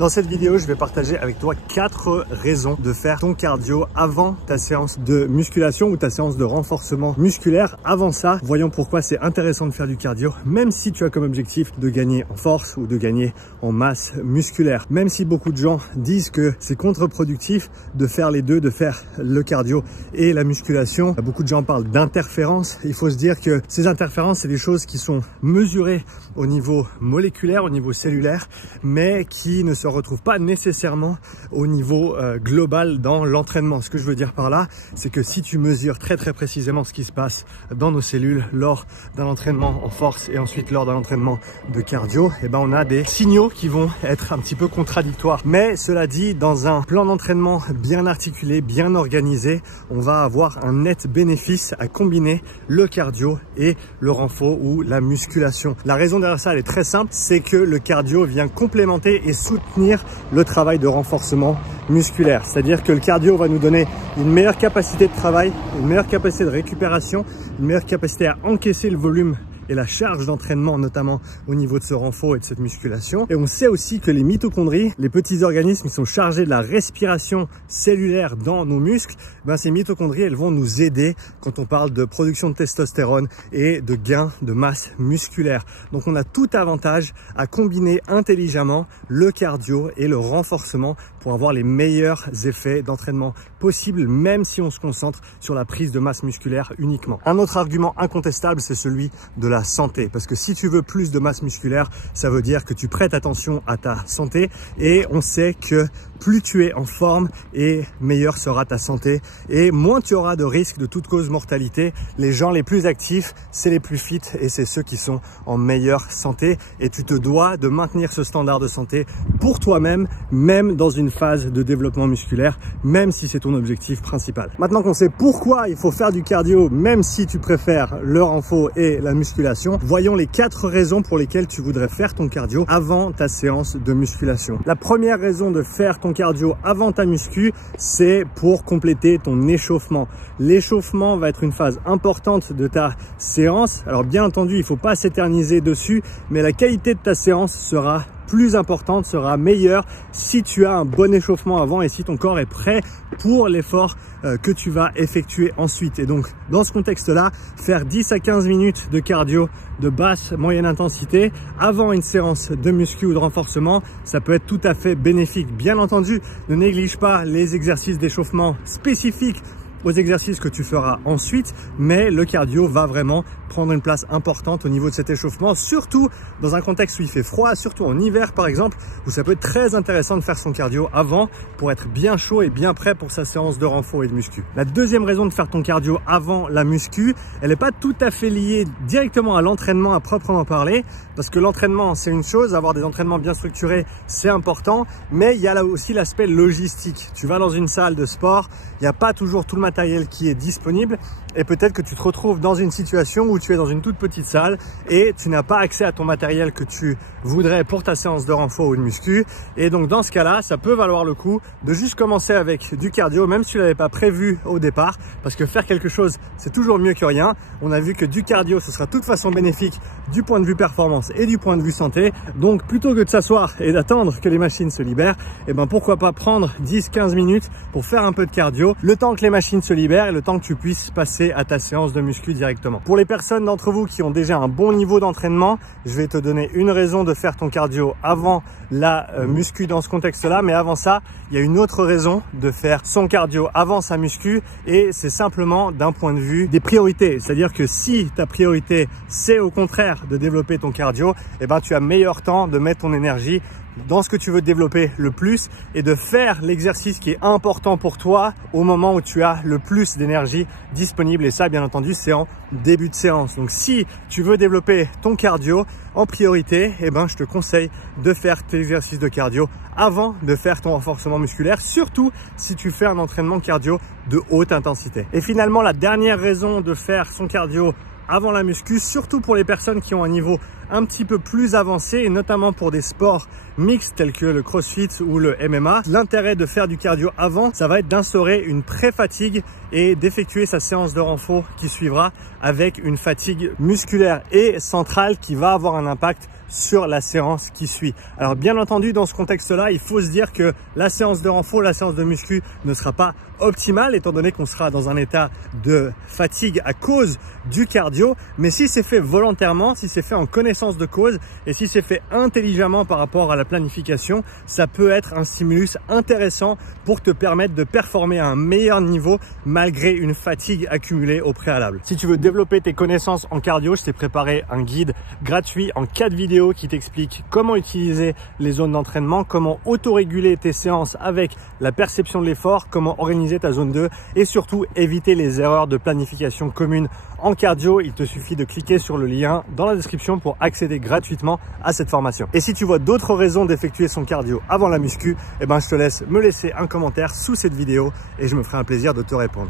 Dans cette vidéo, je vais partager avec toi 4 raisons de faire ton cardio avant ta séance de musculation ou ta séance de renforcement musculaire. Avant ça, voyons pourquoi c'est intéressant de faire du cardio, même si tu as comme objectif de gagner en force ou de gagner en masse musculaire. Même si beaucoup de gens disent que c'est contre-productif de faire les deux, de faire le cardio et la musculation. Beaucoup de gens parlent d'interférences. Il faut se dire que ces interférences, c'est des choses qui sont mesurées au niveau moléculaire, au niveau cellulaire, mais qui ne se retrouvent pas nécessairement au niveau global dans l'entraînement. Ce que je veux dire par là, c'est que si tu mesures très précisément ce qui se passe dans nos cellules lors d'un entraînement en force et ensuite lors d'un entraînement de cardio, eh ben on a des signaux qui vont être un petit peu contradictoires. Mais cela dit, dans un plan d'entraînement bien articulé, bien organisé, on va avoir un net bénéfice à combiner le cardio et le renfort ou la musculation. La raison derrière ça, elle est très simple, c'est que le cardio vient complémenter et soutenir le travail de renforcement musculaire. C'est-à-dire que le cardio va nous donner une meilleure capacité de travail, une meilleure capacité de récupération, une meilleure capacité à encaisser le volume et la charge d'entraînement, notamment au niveau de ce renfort et de cette musculation. Et on sait aussi que les mitochondries, les petits organismes qui sont chargés de la respiration cellulaire dans nos muscles, ben ces mitochondries, elles vont nous aider quand on parle de production de testostérone et de gain de masse musculaire. Donc on a tout avantage à combiner intelligemment le cardio et le renforcement pour avoir les meilleurs effets d'entraînement possibles, même si on se concentre sur la prise de masse musculaire uniquement. Un autre argument incontestable, c'est celui de la santé, parce que si tu veux plus de masse musculaire, ça veut dire que tu prêtes attention à ta santé, et on sait que plus tu es en forme et meilleure sera ta santé et moins tu auras de risques de toute cause mortalité. Les gens les plus actifs, c'est les plus fit et c'est ceux qui sont en meilleure santé, et tu te dois de maintenir ce standard de santé pour toi-même, même dans une phase de développement musculaire, même si c'est ton objectif principal. Maintenant qu'on sait pourquoi il faut faire du cardio, même si tu préfères le renfort et la musculation, voyons les 4 raisons pour lesquelles tu voudrais faire ton cardio avant ta séance de musculation. La première raison de faire ton cardio avant ta muscu, c'est pour compléter ton échauffement. L'échauffement va être une phase importante de ta séance. Alors bien entendu, il ne faut pas s'éterniser dessus, mais la qualité de ta séance sera plus importante, sera meilleure si tu as un bon échauffement avant et si ton corps est prêt pour l'effort que tu vas effectuer ensuite. Et donc dans ce contexte-là, faire 10 à 15 minutes de cardio de basse moyenne intensité avant une séance de muscu ou de renforcement, ça peut être tout à fait bénéfique. Bien entendu, ne néglige pas les exercices d'échauffement spécifiques aux exercices que tu feras ensuite, mais le cardio va vraiment prendre une place importante au niveau de cet échauffement, surtout dans un contexte où il fait froid, surtout en hiver par exemple, où ça peut être très intéressant de faire son cardio avant pour être bien chaud et bien prêt pour sa séance de renfort et de muscu. La deuxième raison de faire ton cardio avant la muscu, elle n'est pas tout à fait liée directement à l'entraînement à proprement parler, parce que l'entraînement c'est une chose, avoir des entraînements bien structurés c'est important, mais il y a là aussi l'aspect logistique. Tu vas dans une salle de sport, il n'y a pas toujours tout le matériel qui est disponible, et peut-être que tu te retrouves dans une situation où tu es dans une toute petite salle et tu n'as pas accès à ton matériel que tu voudrais pour ta séance de renfort ou de muscu. Et donc dans ce cas-là, ça peut valoir le coup de juste commencer avec du cardio, même si tu ne l'avais pas prévu au départ, parce que faire quelque chose, c'est toujours mieux que rien. On a vu que du cardio, ce sera de toute façon bénéfique du point de vue performance et du point de vue santé. Donc plutôt que de s'asseoir et d'attendre que les machines se libèrent, eh ben pourquoi pas prendre 10-15 minutes pour faire un peu de cardio, le temps que les machines se libèrent et le temps que tu puisses passer à ta séance de muscu directement. Pour les personnes d'entre vous qui ont déjà un bon niveau d'entraînement, je vais te donner une raison de faire ton cardio avant la muscu dans ce contexte-là, mais avant ça, il y a une autre raison de faire son cardio avant sa muscu, et c'est simplement d'un point de vue des priorités. C'est-à-dire que si ta priorité, c'est au contraire de développer ton cardio, eh ben tu as meilleur temps de mettre ton énergie dans ce que tu veux développer le plus et de faire l'exercice qui est important pour toi au moment où tu as le plus d'énergie disponible. Et ça, bien entendu, c'est en début de séance. Donc si tu veux développer ton cardio en priorité, eh ben, je te conseille de faire tes exercices de cardio avant de faire ton renforcement musculaire, surtout si tu fais un entraînement cardio de haute intensité. Et finalement, la dernière raison de faire son cardio avant la muscu, surtout pour les personnes qui ont un niveau un petit peu plus avancé, et notamment pour des sports mixtes tels que le crossfit ou le MMA, l'intérêt de faire du cardio avant, ça va être d'instaurer une pré-fatigue et d'effectuer sa séance de renfort qui suivra avec une fatigue musculaire et centrale qui va avoir un impact sur la séance qui suit. Alors bien entendu, dans ce contexte-là, il faut se dire que la séance de renfort, la séance de muscu ne sera pas optimale étant donné qu'on sera dans un état de fatigue à cause du cardio. Mais si c'est fait volontairement, si c'est fait en connaissance de cause et si c'est fait intelligemment par rapport à la planification, ça peut être un stimulus intéressant pour te permettre de performer à un meilleur niveau malgré une fatigue accumulée au préalable. Si tu veux développer tes connaissances en cardio, je t'ai préparé un guide gratuit en 4 vidéos qui t'explique comment utiliser les zones d'entraînement, comment autoréguler tes séances avec la perception de l'effort, comment organiser ta zone 2 et surtout éviter les erreurs de planification communes en cardio. Il te suffit de cliquer sur le lien dans la description pour accéder gratuitement à cette formation. Et si tu vois d'autres raisons d'effectuer son cardio avant la muscu, je te laisse me laisser un commentaire sous cette vidéo et je me ferai un plaisir de te répondre.